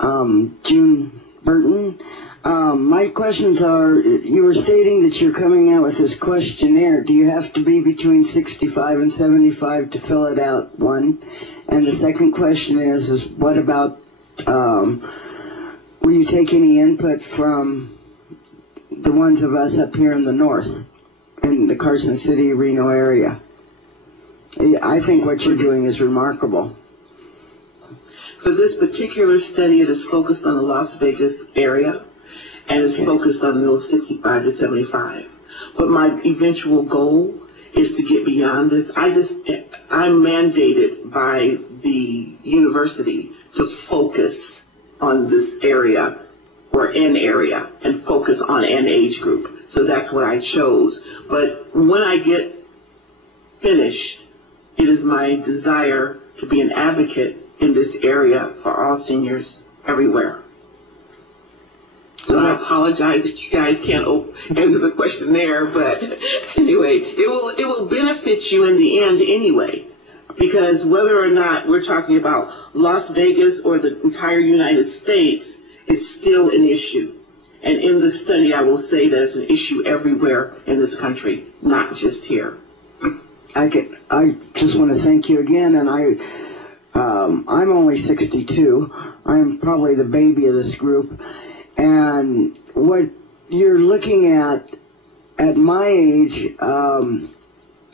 June Burton. My questions are, you were stating that you're coming out with this questionnaire. Do you have to be between 65 and 75 to fill it out, one? And the second question is what about, will you take any input from the ones of us up here in the north, in the Carson City, Reno area? I think what you're doing is remarkable. For this particular study, it is focused on the Las Vegas area, and it's focused on those 65 to 75. But my eventual goal is to get beyond this. I'm mandated by the university to focus on this area or an area and focus on an age group. So that's what I chose. But when I get finished, it is my desire to be an advocate in this area for all seniors everywhere. So I apologize that you guys can't answer the questionnaire, but anyway, it will benefit you in the end anyway, because whether or not we're talking about Las Vegas or the entire United States, it's still an issue. And in the study, I will say that it's an issue everywhere in this country, not just here. I just want to thank you again, and I'm only 62. I'm probably the baby of this group. And what you're looking at my age,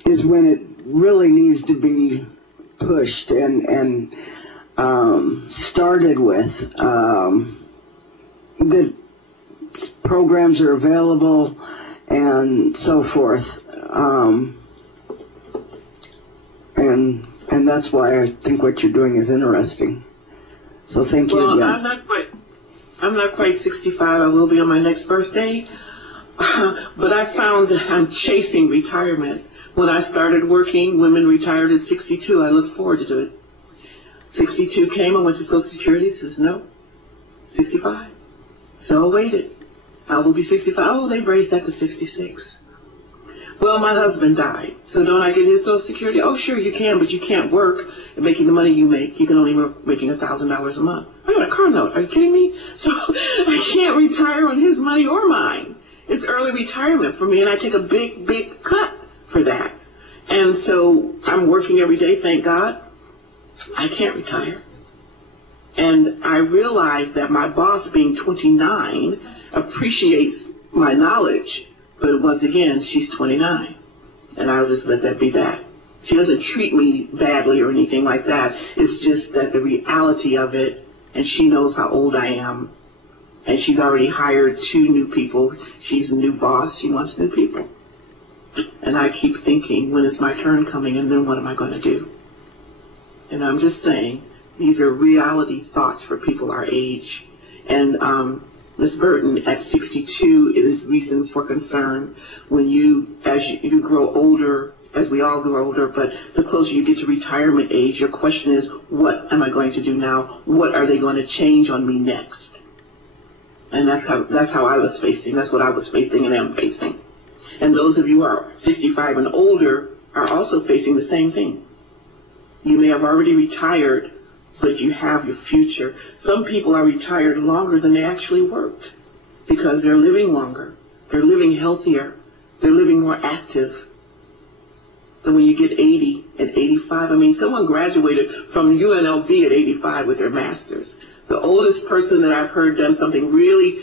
is when it really needs to be pushed and started with. The programs are available and so forth. And that's why I think what you're doing is interesting. So thank you again. I'm not quite 65. I will be on my next birthday. But I found that I'm chasing retirement. When I started working, women retired at 62. I looked forward to it. 62 came, I went to Social Security. It says, no, 65. So I waited. I will be 65. Oh, they raised that to 66. Well, my husband died, so don't I get his Social Security? Oh, sure, you can, but you can't work and making the money you make. You can only work making $1,000 a month. I got a car note. Are you kidding me? So I can't retire on his money or mine. It's early retirement for me, and I take a big, big cut for that. And so I'm working every day, thank God. I can't retire. And I realize that my boss, being 29, appreciates my knowledge. But once again, she's 29, and I'll just let that be that. She doesn't treat me badly or anything like that. It's just that the reality of it, and she knows how old I am, and she's already hired 2 new people. She's a new boss. She wants new people. And I keep thinking, when is my turn coming, and then what am I going to do? And I'm just saying, these are reality thoughts for people our age. And Ms. Burton, at 62, it is reason for concern when as you grow older, as we all grow older, but the closer you get to retirement age, your question is, what am I going to do now? What are they going to change on me next? And that's how I was facing. That's what I was facing and am facing. And those of you who are 65 and older are also facing the same thing. You may have already retired, but you have your future. Some people are retired longer than they actually worked because they're living longer. They're living healthier. They're living more active. And when you get 80 and 85, I mean, someone graduated from UNLV at 85 with their master's. The oldest person that I've heard done something really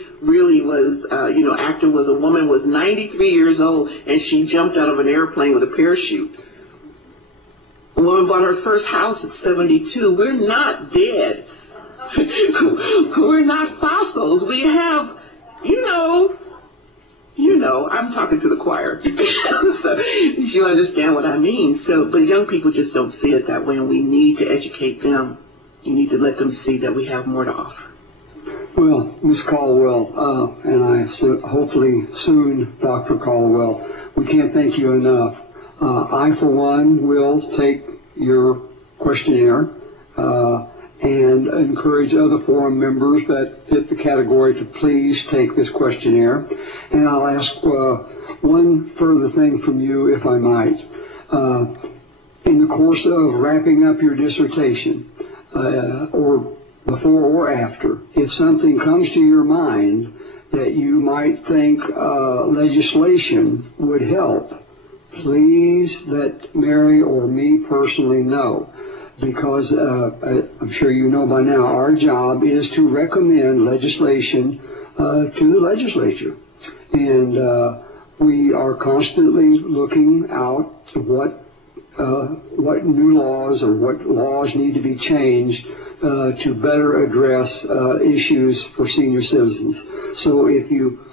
was, actor was a woman, was 93 years old, and she jumped out of an airplane with a parachute. A woman bought her first house at 72. We're not dead. We're not fossils. We have, I'm talking to the choir. So you understand what I mean. So, but young people just don't see it that way, and we need to educate them. You need to let them see that we have more to offer. Well, Ms. Caldwell, and hopefully soon, Dr. Caldwell, we can't thank you enough. I, for one, will take your questionnaire and encourage other forum members that fit the category to please take this questionnaire. And I'll ask one further thing from you, if I might. In the course of wrapping up your dissertation, or before or after. If something comes to your mind that you might think legislation would help, please let Mary or me personally know, because I'm sure you know by now, our job is to recommend legislation to the legislature. And we are constantly looking out to what new laws or what laws need to be changed to better address issues for senior citizens. So if you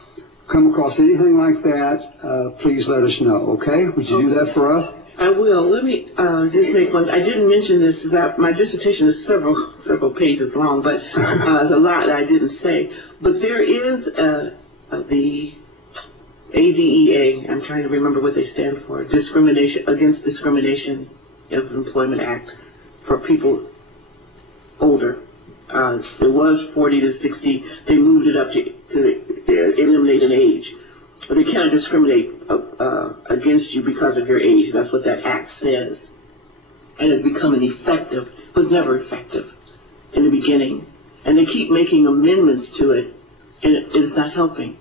come across anything like that, please let us know, okay? Would you do that for us? I will. Let me just make one. I didn't mention this, is that my dissertation is several pages long, but there's a lot that I didn't say. But there is the ADEA, I'm trying to remember what they stand for, Discrimination Against Discrimination of Employment Act for people older. It was 40 to 60. They moved it up to eliminate an age. But they cannot discriminate against you because of your age. That's what that act says. And it's becoming effective. It was never effective in the beginning. And they keep making amendments to it, and it's not helping.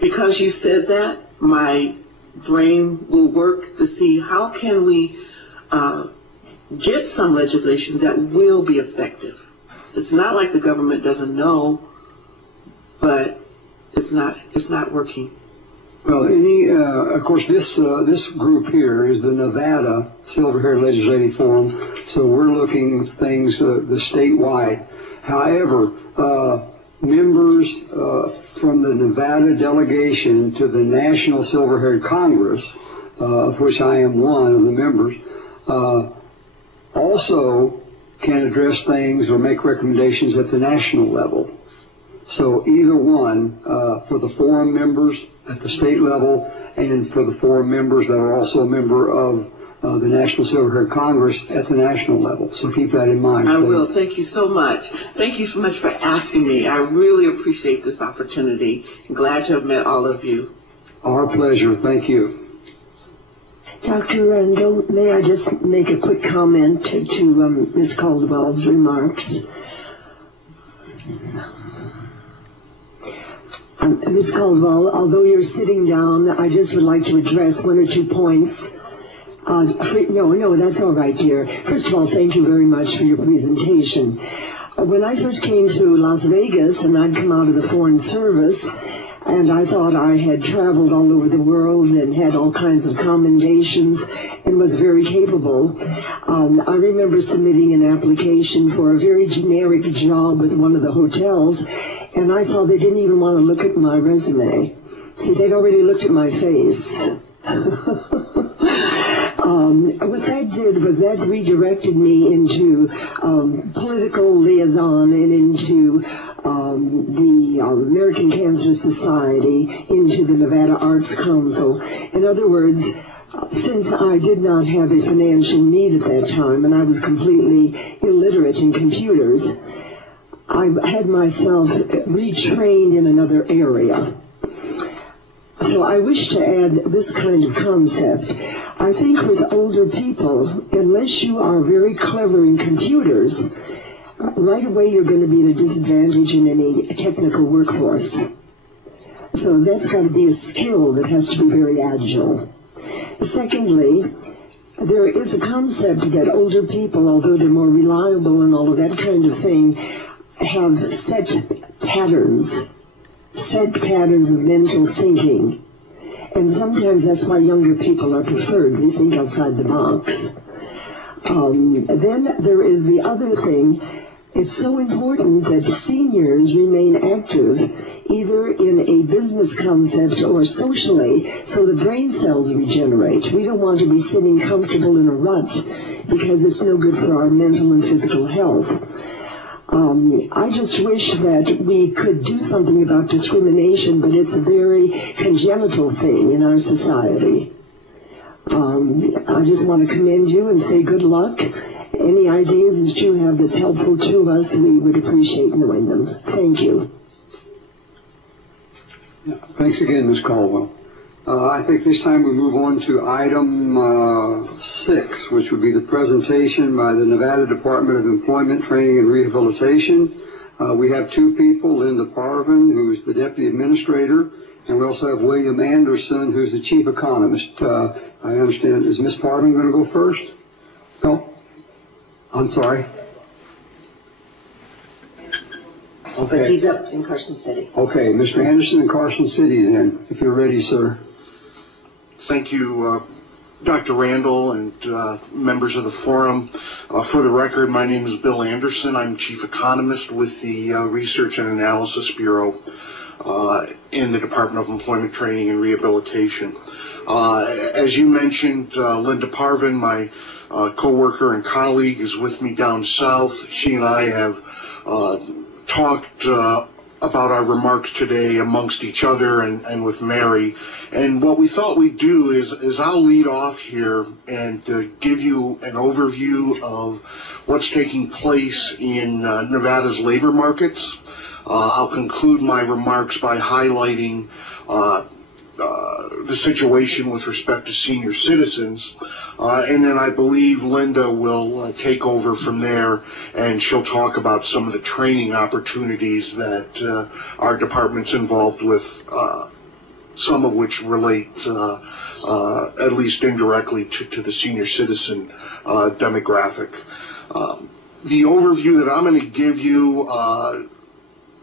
Because you said that, my brain will work to see how can we get some legislation that will be effective. It's not like the government doesn't know, but it's not working. Well, of course, this group here is the Nevada Silver-Haired Legislative Forum, so we're looking at things the statewide. However, members from the Nevada delegation to the National Silver-Haired Congress, of which I am one of the members, also can address things or make recommendations at the national level. So either one, for the forum members at the state level and for the forum members that are also a member of the National Silver-Haired Congress at the national level. So keep that in mind. I will. Thank you so much. Thank you so much for asking me. I really appreciate this opportunity. I'm glad to have met all of you. Our pleasure. Thank you. Dr. Randall, may I just make a quick comment to Ms. Caldwell's remarks? Ms. Caldwell, although you're sitting down, I just would like to address one or 2 points. No, that's all right, dear. First of all, thank you very much for your presentation. When I first came to Las Vegas, and I'd come out of the Foreign Service, and I thought I had traveled all over the world and had all kinds of commendations and was very capable. I remember submitting an application for a very generic job with one of the hotels, and I saw they didn't even want to look at my resume. See, they'd already looked at my face. What that did was that redirected me into political liaison and into the American Cancer Society, into the Nevada Arts Council. In other words, since I did not have a financial need at that time and I was completely illiterate in computers, I had myself retrained in another area. So I wish to add this kind of concept. I think with older people, unless you are very clever in computers, right away you're going to be at a disadvantage in any technical workforce. So that's got to be a skill that has to be very agile. Secondly, there is a concept that older people, although they're more reliable and all of that kind of thing, have set patterns of mental thinking. And sometimes that's why younger people are preferred. They think outside the box. Then there is the other thing. It's so important that seniors remain active, either in a business concept or socially, so the brain cells regenerate. We don't want to be sitting comfortable in a rut because it's no good for our mental and physical health. I just wish that we could do something about discrimination, but it's a very congenital thing in our society. I just want to commend you and say good luck. Any ideas that you have that's helpful to us, we would appreciate knowing them. Thank you. Thanks again, Ms. Caldwell. I think this time we move on to item 6, which would be the presentation by the Nevada Department of Employment, Training, and Rehabilitation. We have two people, Linda Parvin, who's the Deputy Administrator, and we also have William Anderson, who's the Chief Economist. I understand, is Ms. Parvin going to go first? No? I'm sorry. But he's up in Carson City. Okay, Mr. Anderson in Carson City then, if you're ready, sir. Thank you, Dr. Randall and members of the forum. For the record, my name is Bill Anderson. I'm Chief Economist with the Research and Analysis Bureau in the Department of Employment, Training, and Rehabilitation. As you mentioned, Linda Parvin, my co-worker and colleague, is with me down south. She and I have talked about our remarks today amongst each other and with Mary. And what we thought we'd do is I'll lead off here and give you an overview of what's taking place in Nevada's labor markets. I'll conclude my remarks by highlighting the situation with respect to senior citizens, and then I believe Linda will take over from there, and she'll talk about some of the training opportunities that our department's involved with, some of which relate at least indirectly to the senior citizen demographic. The overview that I'm going to give you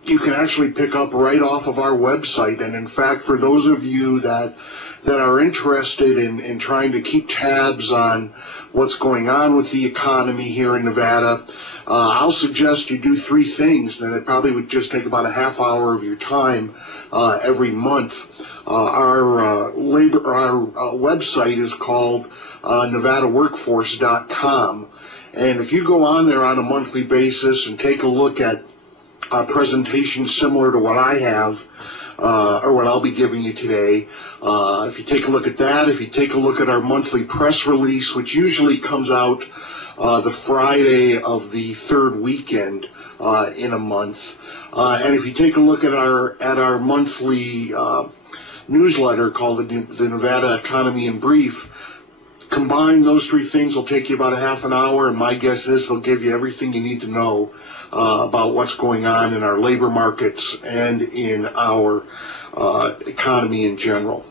you can actually pick up right off of our website. And in fact, for those of you that are interested in trying to keep tabs on what's going on with the economy here in Nevada, I'll suggest you do three things, and it probably would just take about a half hour of your time every month. Our website is called NevadaWorkforce.com. And if you go on there on a monthly basis and take a look at presentations similar to what I have, or what I'll be giving you today. If you take a look at that, if you take a look at our monthly press release, which usually comes out the Friday of the third weekend in a month, and if you take a look at our monthly newsletter called the Nevada Economy in Brief, combine those three things will take you about a half an hour, and my guess is they'll give you everything you need to know about what's going on in our labor markets and in our economy in general.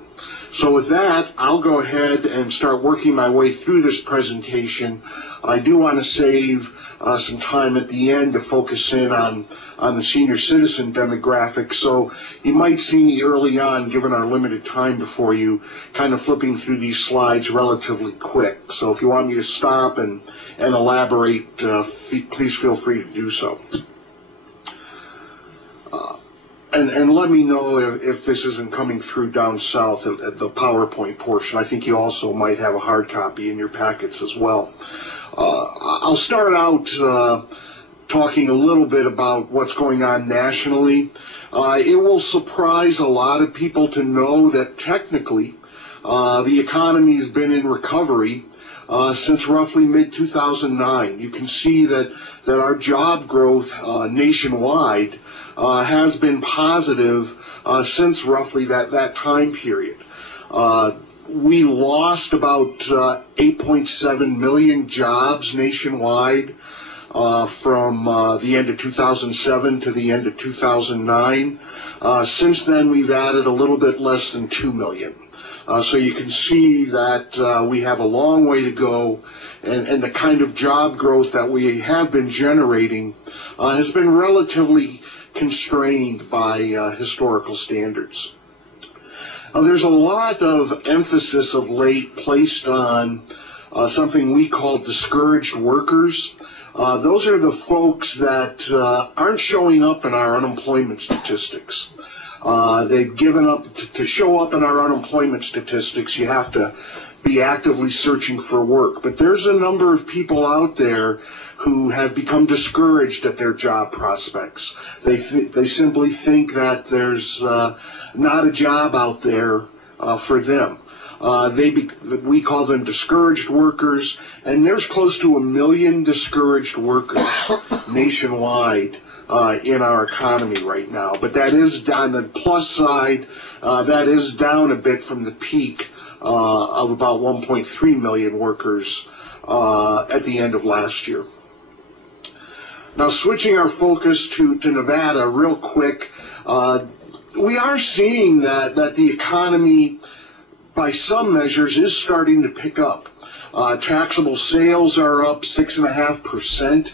So with that, I'll go ahead and start working my way through this presentation. I do want to save some time at the end to focus in on the senior citizen demographic. So you might see me early on, given our limited time before you, kind of flipping through these slides relatively quick. So if you want me to stop and elaborate, please feel free to do so. And let me know if this isn't coming through down south at the PowerPoint portion. I think you also might have a hard copy in your packets as well. I'll start out talking a little bit about what's going on nationally. It will surprise a lot of people to know that technically the economy's been in recovery since roughly mid-2009. You can see that our job growth nationwide has been positive since roughly that time period. We lost about 8.7 million jobs nationwide from the end of 2007 to the end of 2009. Since then, we've added a little bit less than 2 million. So you can see that we have a long way to go, and the kind of job growth that we have been generating has been relatively constrained by historical standards. There's a lot of emphasis of late placed on something we call discouraged workers. Those are the folks that aren't showing up in our unemployment statistics. They've given up to show up in our unemployment statistics. You have to be actively searching for work. But there's a number of people out there who have become discouraged at their job prospects. They simply think that there's not a job out there for them. We call them discouraged workers, and there's close to 1 million discouraged workers nationwide in our economy right now. But that is, on the plus side, that is down a bit from the peak of about 1.3 million workers at the end of last year. Now, switching our focus to Nevada real quick, we are seeing that the economy, by some measures, is starting to pick up. Taxable sales are up 6.5%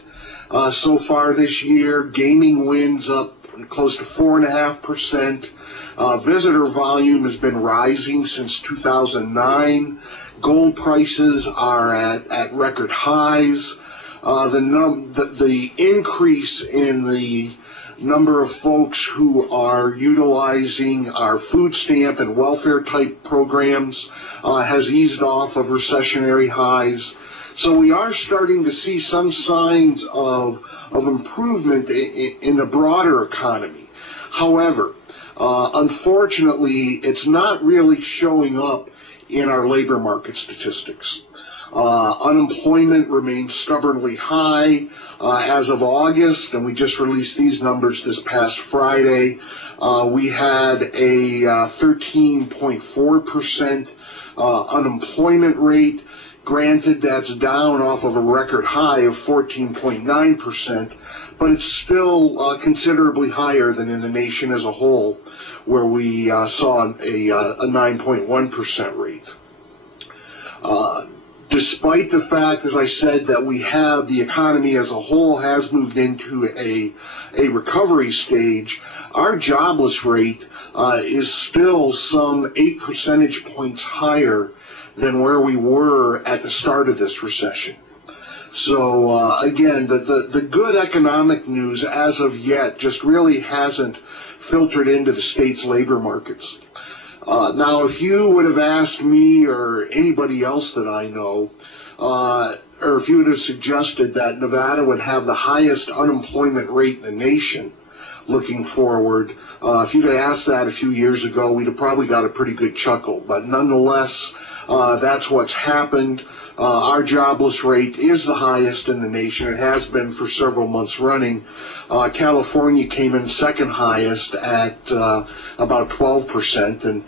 so far this year. Gaming wins up close to 4.5%. Visitor volume has been rising since 2009. Gold prices are at record highs. The increase in the number of folks who are utilizing our food stamp and welfare type programs has eased off of recessionary highs. So we are starting to see some signs of improvement in the broader economy. However, unfortunately, it's not really showing up in our labor market statistics. Unemployment remains stubbornly high. As of August, and we just released these numbers this past Friday, we had a 13.4% unemployment rate. Granted, that's down off of a record high of 14.9%, but it's still considerably higher than in the nation as a whole, where we saw a 9.1% rate. Despite the fact, as I said, that we have the economy as a whole has moved into a recovery stage, our jobless rate is still some 8 percentage points higher than where we were at the start of this recession. So again, the good economic news as of yet just really hasn't filtered into the state's labor markets. Now, if you would have asked me or anybody else that I know, or if you would have suggested that Nevada would have the highest unemployment rate in the nation looking forward, if you'd have asked that a few years ago, we'd have probably got a pretty good chuckle. But nonetheless, that's what's happened. Our jobless rate is the highest in the nation. It has been for several months running. California came in second highest at about 12%, and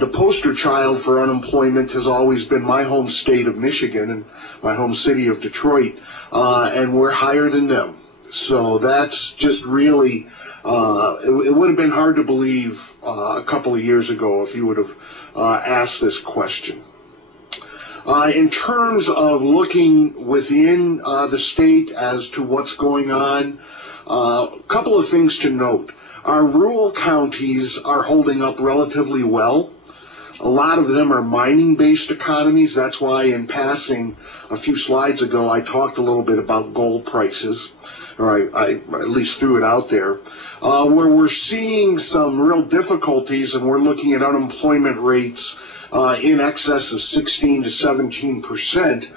the poster child for unemployment has always been my home state of Michigan and my home city of Detroit, and we're higher than them. So that's just really, it would have been hard to believe a couple of years ago if you would have asked this question. In terms of looking within the state as to what's going on, a couple of things to note. Our rural counties are holding up relatively well. A lot of them are mining-based economies. That's why in passing a few slides ago I talked a little bit about gold prices, or I at least threw it out there. Where we're seeing some real difficulties, and we're looking at unemployment rates in excess of 16 to 17%,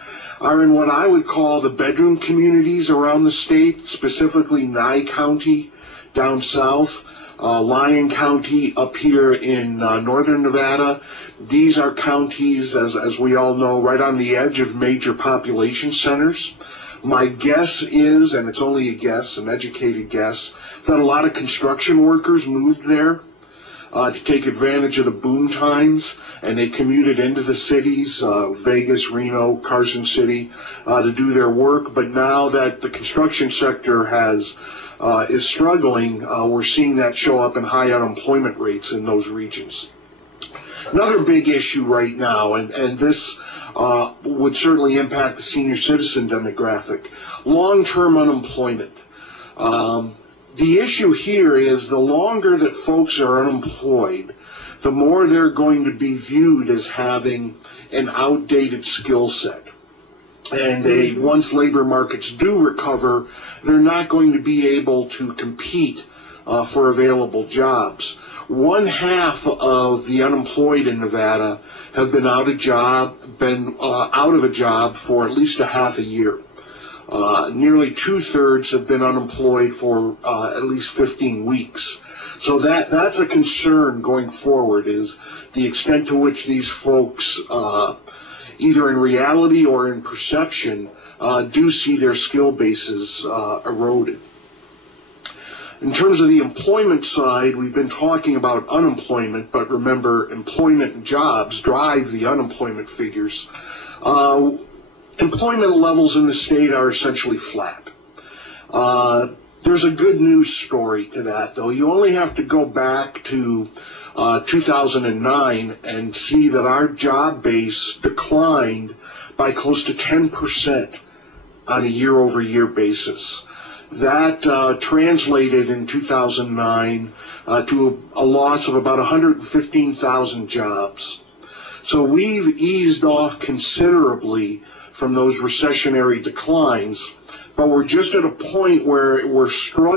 are in what I would call the bedroom communities around the state, specifically Nye County down south, Lyon County up here in northern Nevada. These are counties, as we all know, right on the edge of major population centers. My guess is, and it's only a guess, an educated guess, that a lot of construction workers moved there to take advantage of the boom times, and they commuted into the cities, Vegas, Reno, Carson City, to do their work. But now that the construction sector is struggling, we're seeing that show up in high unemployment rates in those regions. Another big issue right now, and this would certainly impact the senior citizen demographic, long-term unemployment. The issue here is the longer that folks are unemployed, the more they're going to be viewed as having an outdated skill set. And once labor markets do recover, they're not going to be able to compete for available jobs. 1/2 of the unemployed in Nevada have been out of a job for at least a half a year. Nearly 2/3 have been unemployed for at least 15 weeks. So that's a concern going forward, is the extent to which these folks, either in reality or in perception, do see their skill bases eroded. In terms of the employment side, we've been talking about unemployment, but remember, employment and jobs drive the unemployment figures. Employment levels in the state are essentially flat. There's a good news story to that, though. You only have to go back to 2009 and see that our job base declined by close to 10% on a year-over-year basis. That translated in 2009 to a loss of about 115,000 jobs. So we've eased off considerably from those recessionary declines, but we're just at a point where we're struggling